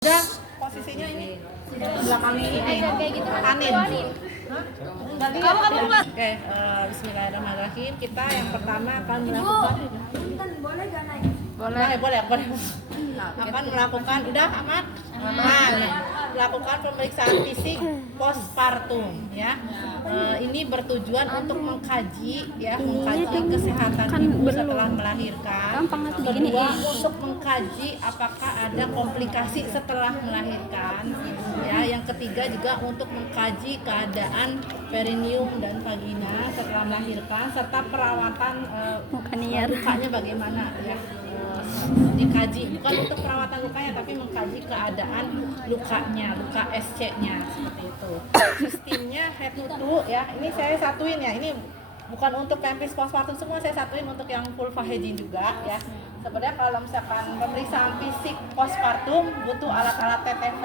Udah posisinya ini belakang ini kayak gitu anin. Oke, bismillahirrahmanirrahim. Kita yang pertama akan melakukan boleh. Akan melakukan udah aman. Melakukan pemeriksaan fisik postpartum ya. Ini bertujuan untuk mengkaji kesehatan ibu setelah melahirkan. Kedua, untuk mengkaji apakah ada komplikasi setelah melahirkan. Ya, yang ketiga juga untuk mengkaji keadaan perineum dan vagina setelah melahirkan serta perawatan lukanya bagaimana ya. Dikaji bukan untuk perawatan lukanya tapi mengkaji keadaan lukanya, luka SC-nya seperti itu. Sistemnya head to toe ya. Ini saya satuin ya. Ini bukan untuk pempis postpartum semua, saya satuin untuk yang vulva hygiene juga ya. Sebenarnya kalau misalkan pemeriksaan fisik postpartum butuh alat-alat TTV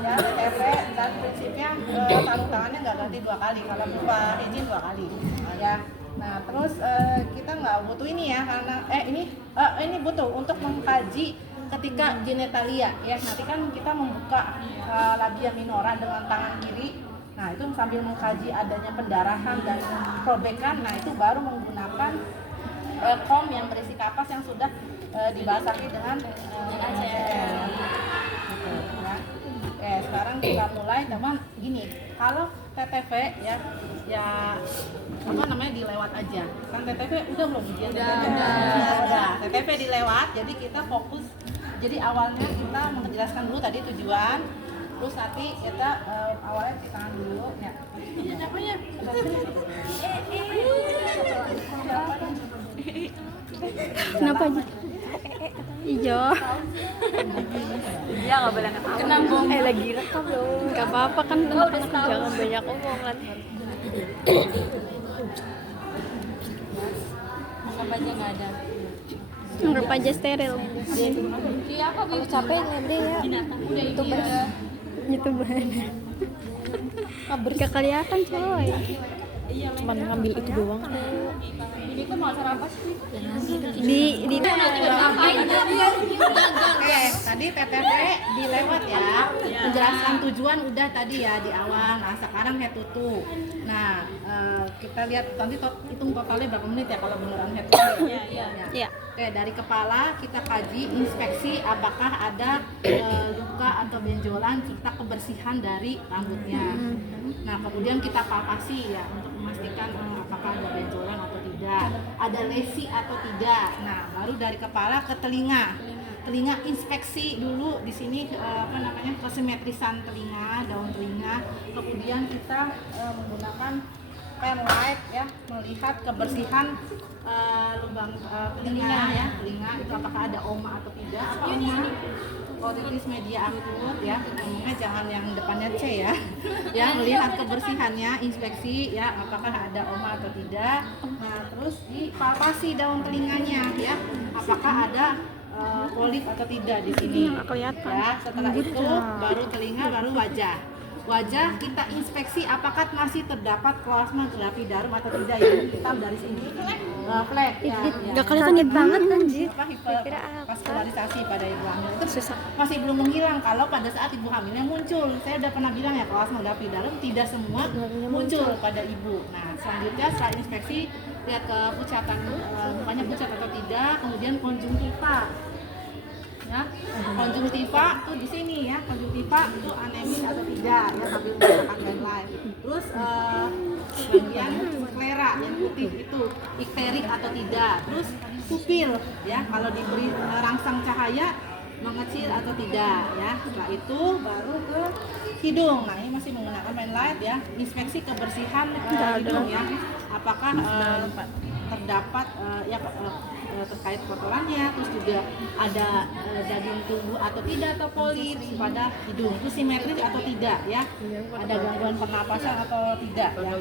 ya, TTV dan prinsipnya sarung tangannya nggak ganti 2 kali, kalau vulva hygiene 2 kali ya. Nah terus kita nggak butuh ini ya karena ini butuh untuk mengkaji ketika genitalia ya. Nanti kan kita membuka labia minora dengan tangan kiri. Nah itu sambil mengkaji adanya pendarahan dan probekan. Nah itu baru menggunakan kom yang berisi kapas yang sudah dibasahi dengan gitu, ya. Sekarang kita mulai teman gini. Kalau TTV ya dilewat aja. Kan TTV udah belum ujian? Udah. TTV dilewat. Jadi kita fokus. Jadi awalnya kita menjelaskan dulu tadi tujuan. Terus nanti kita awalnya cuci tangan dulu ya. Apanya? Kenapa aja? Hijau. Iya nggak boleh ngetawa. Kenambung. Lagi rekam dong. Gak apa-apa kan anak-anak jangan banyak omongan. Anggap aja nggak ada. Anggap aja steril. Siapa Kalau capek ngebre ya. YouTuber. Gak kelihatan coy. Cuman ngambil itu doang. Ini tuh mau acara apa sih? Di Tadi TTV dilewat ya. Menjelaskan tujuan udah tadi ya di awal. Nah sekarang head to toe. Nah kita lihat nanti hitung totalnya berapa menit ya kalau beneran head to toe. Iya. Oke, dari kepala kita kaji inspeksi apakah ada luka atau benjolan serta kebersihan dari rambutnya. Nah kemudian kita palpasi ya untuk memastikan apakah ada benjolan atau tidak, ada lesi atau tidak. Nah baru dari kepala ke telinga inspeksi dulu di sini kesimetrisan telinga, daun telinga. Kemudian kita menggunakan pen light ya, melihat kebersihan lubang telinga ya, telinga itu apakah ada oma atau tidak. Otitis media akut ya, ngomongnya jangan yang depannya C ya. Ya, melihat kebersihannya, inspeksi ya, apakah ada oma atau tidak. Nah, terus dipalpasi daun telinganya ya, apakah ada polip atau tidak di sini. Kelihatan. Ya, setelah itu baru telinga, baru wajah. Wajah kita inspeksi apakah masih terdapat plasma gravidarum atau tidak ya. Hitam dari sini flat ya. Gak kelihatan banget kan Jit. Vaskularisasi pada ibu hamil itu masih belum menghilang kalau pada saat ibu hamilnya muncul. Saya udah pernah bilang ya plasma gravidarum tidak semua muncul pada ibu. Nah selanjutnya setelah inspeksi lihat ke pucatan mukanya pucat atau tidak, kemudian konjungtiva. Ya, konjungtiva tuh di sini ya, konjungtiva itu anemis atau tidak ya sambil menggunakan guideline. Terus bagian sklera yang putih itu ikterik atau tidak. Terus pupil ya, kalau diberi rangsang cahaya mengecil atau tidak ya. Setelah itu baru ke hidung. Nah ini masih menggunakan main light ya, inspeksi kebersihan hidung ya, apakah terdapat terkait kotorannya, terus juga ada daging tumbuh atau tidak atau polip pada hidung, itu simetris atau tidak ya, ada gangguan pernapasan atau tidak ya,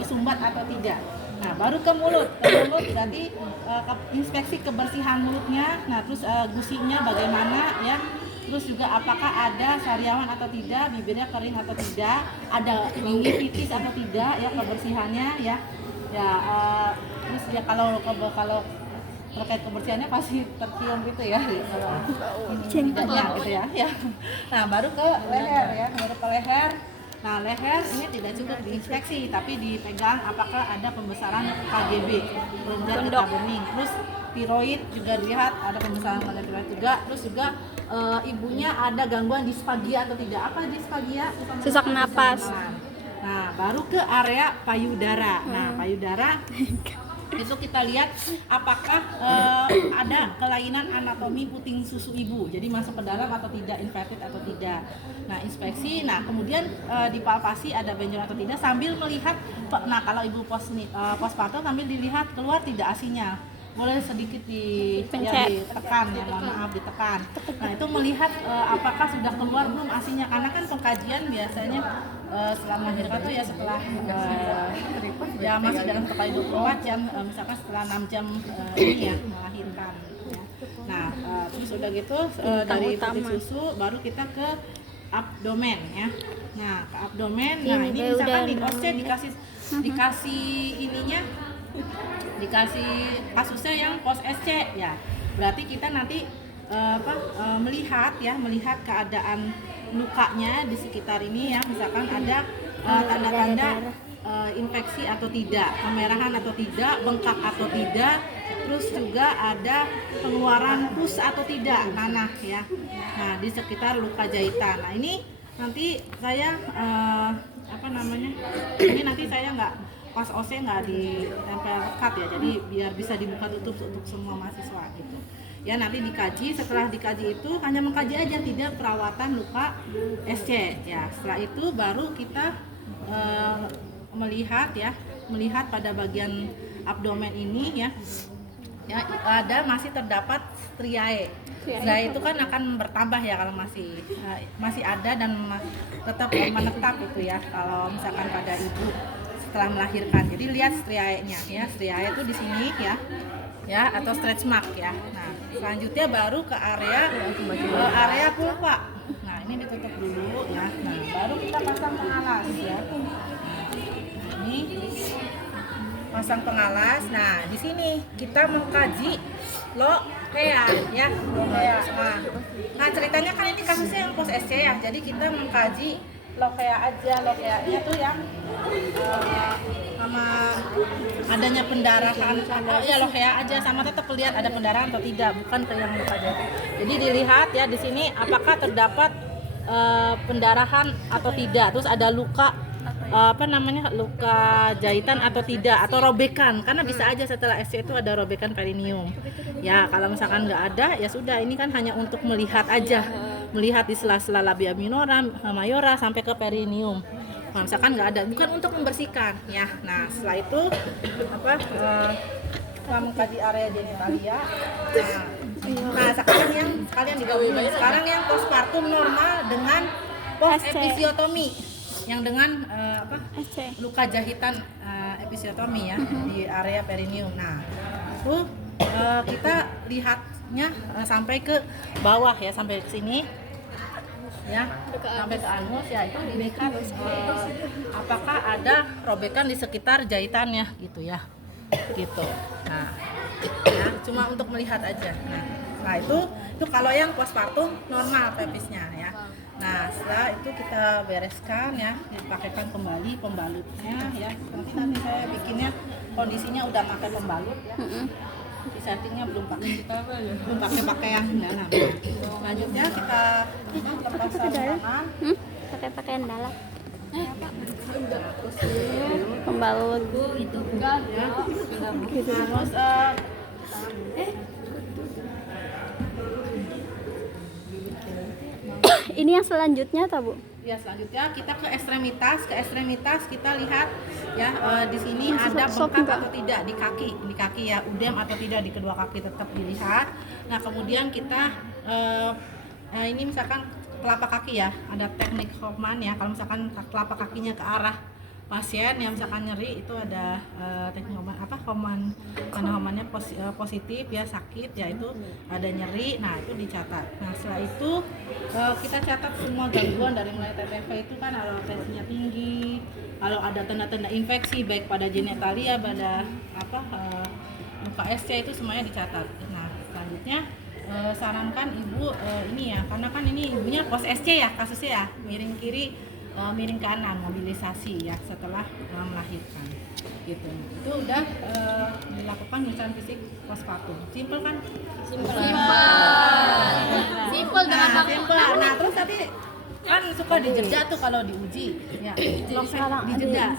tersumbat atau tidak. Nah baru ke mulut berarti inspeksi kebersihan mulutnya, nah terus gusinya bagaimana ya, terus juga apakah ada sariawan atau tidak, bibirnya kering atau tidak, ada gingivitis atau tidak ya, kebersihannya ya. Ya terus ya kalau terkait kebersihannya pasti tercium gitu ya kalau tidaknya gitu ya. Ya. Nah baru ke leher ya, baru ke leher. Nah leher ini tidak cukup diinspeksi tapi dipegang apakah ada pembesaran KGB, kelenjar getah bening. Terus tiroid juga dilihat ada pembesaran kelenjar tiroid juga. Terus juga ibunya ada gangguan disfagia atau tidak. Apa disfagia? Sesak napas. Nah baru ke area payudara. Nah payudara itu kita lihat apakah ada kelainan anatomi puting susu ibu, jadi masuk ke dalam atau tidak, inverted atau tidak. Nah inspeksi, nah kemudian dipalpasi ada benjolan atau tidak sambil melihat. Nah kalau ibu postpartum sambil dilihat keluar tidak asinya, boleh sedikit ditekan ya, mohon maaf ditekan. Nah itu melihat apakah sudah keluar belum asinya, karena kan pengkajian biasanya setelah melahirkan tuh ya setelah ya masih dalam kepala 24 jam, misalkan setelah 6 jam ini ya melahirkan ya. Nah terus udah gitu dari puting susu baru kita ke abdomen ya. Nah ke abdomen, nah ini misalkan di OC dikasih ininya, dikasih kasusnya yang post SC ya, berarti kita nanti melihat keadaan lukanya di sekitar ini ya, misalkan ada tanda-tanda infeksi atau tidak, kemerahan atau tidak, bengkak atau tidak, terus juga ada pengeluaran pus atau tidak, nanah ya. Nah di sekitar luka jahitan. Nah ini nanti saya ini nanti saya nggak pas OC nggak ditempel lekat ya, jadi biar bisa dibuka tutup untuk semua mahasiswa gitu ya. Nanti dikaji, setelah dikaji itu hanya mengkaji aja, tidak perawatan luka SC ya. Setelah itu baru kita melihat pada bagian abdomen ini ya ada masih terdapat striae. Striae itu kan akan bertambah ya kalau masih ada dan tetap menetap itu ya kalau misalkan pada ibu setelah melahirkan. Jadi lihat striae-nya ya, striae itu di sini ya atau stretch mark ya. Nah selanjutnya baru ke area vulva. Nah ini ditutup dulu ya. Nah baru kita pasang pengalas ya. Nah, ini pasang pengalas. Nah di sini kita mengkaji lokea ya, lokea. Nah ceritanya kan ini kasusnya yang post SC ya, jadi kita mengkaji lokea aja. Lokeanya tuh yang sama adanya pendarahan ya, lokea aja, sama tetap lihat ada pendarahan atau tidak, bukan ke yang luka jahitan. Jadi dilihat ya di sini apakah terdapat pendarahan atau tidak, terus ada luka luka jahitan atau tidak, atau robekan, karena bisa aja setelah SC itu ada robekan perineum ya. Kalau misalkan nggak ada ya sudah, ini kan hanya untuk melihat aja, melihat di sela-sela labia minora, mayora sampai ke perineum. Nah, misalkan nggak ada, bukan untuk membersihkan ya. Nah setelah itu kita mengkaji area genitalia. Nah sekarang yang sekalian digabungin, sekarang yang postpartum normal dengan post episiotomi yang dengan luka jahitan episiotomi ya di area perineum. Nah itu kita lihatnya sampai ke bawah ya, sampai ke sini ya, sampai ke anus ya. Itu dilihat apakah ada robekan di sekitar jahitannya gitu ya, gitu. Nah ya, cuma untuk melihat aja. Nah itu kalau yang postpartum normal pepisnya ya. Nah setelah itu kita bereskan ya, dipakaikan kembali pembalutnya ya. Nanti saya bikinnya kondisinya udah pakai pembalut ya. Di settingnya belum pakai yang dalam. Selanjutnya kita lepas tangan, pakai pakaian dalam. Pembalut gitu. Ya. Terus ini yang selanjutnya tak Bu? ya selanjutnya kita ke ekstremitas kita lihat ya, di sini ada bengkak atau tidak di kaki ya, udem atau tidak di kedua kaki tetap dilihat. Nah kemudian kita ini misalkan telapak kaki ya, ada teknik Hoffman ya. Kalau misalkan telapak kakinya ke arah pasien yang misalkan nyeri, itu ada teknik Hoffman, karena Hoffmannya positif ya, sakit ya, itu ada nyeri. Nah itu dicatat. Nah setelah itu kita catat semua gangguan dari mulai TTV itu kan, kalau tensinya tinggi, kalau ada tanda-tanda infeksi baik pada genitalia, pada luka SC itu semuanya dicatat. Nah, selanjutnya sarankan ibu ini ya, karena kan ini ibunya pos SC ya kasusnya ya, miring kiri miring kanan, mobilisasi ya setelah melahirkan gitu. Itu udah dilakukan pemeriksaan fisik postpartum. Simpel kan? Simpel Nah, simpel. Nah, terus tadi kan suka dijeda tuh kalau diuji ya, dijeda.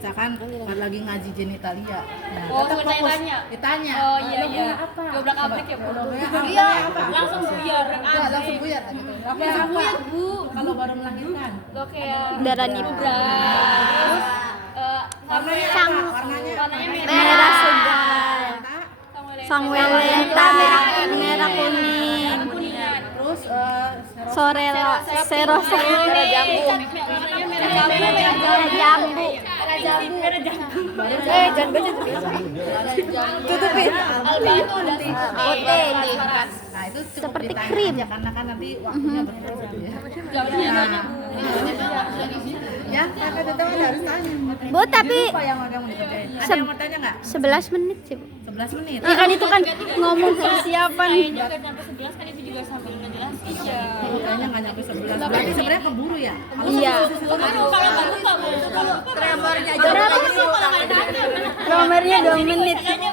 Misalkan lagi ngaji genitalia. Nah, Oh, tetap suka fokus. ditanya? Ditanya. Oh iya "Lo iya. apa?" Gobrak abrik ya, Bu. Iya, apa? Langsung buyar. Enggak, langsung buyar gitu. Langsung buyar, Bu. Kalau baru melahirkan. Lo kayak Darah nipah. terus Warnanya Sang- apa? Warnanya Merah segar. Sangwelenta merah kuning. kuningan. Terus Sorela serosa Merah jambu. merah jambu. Jangan baca tuh. tutupin. Albano nanti. Oke, Nah, itu cukup Seperti ditanya krim. aja, karena kan nanti waktunya berterus gitu ya. Jangan Nah, ya, kakak tetap harus tanya. Bu, tapi Apa yang mau dikerjain? Ada yang mau tanya nggak? 11 menit sih, Bu. 11 menit. Ya kan itu kan ngomong persiapan. Kayaknya nggak sampai 11 kan itu juga sambil ngejelasin. Iya. Kayaknya nggak nyampe 11. Berarti sebenarnya keburu ya? Iya. Kalau nggak lupa, Bu. Kalau Tremornya 2 menit. kayaknya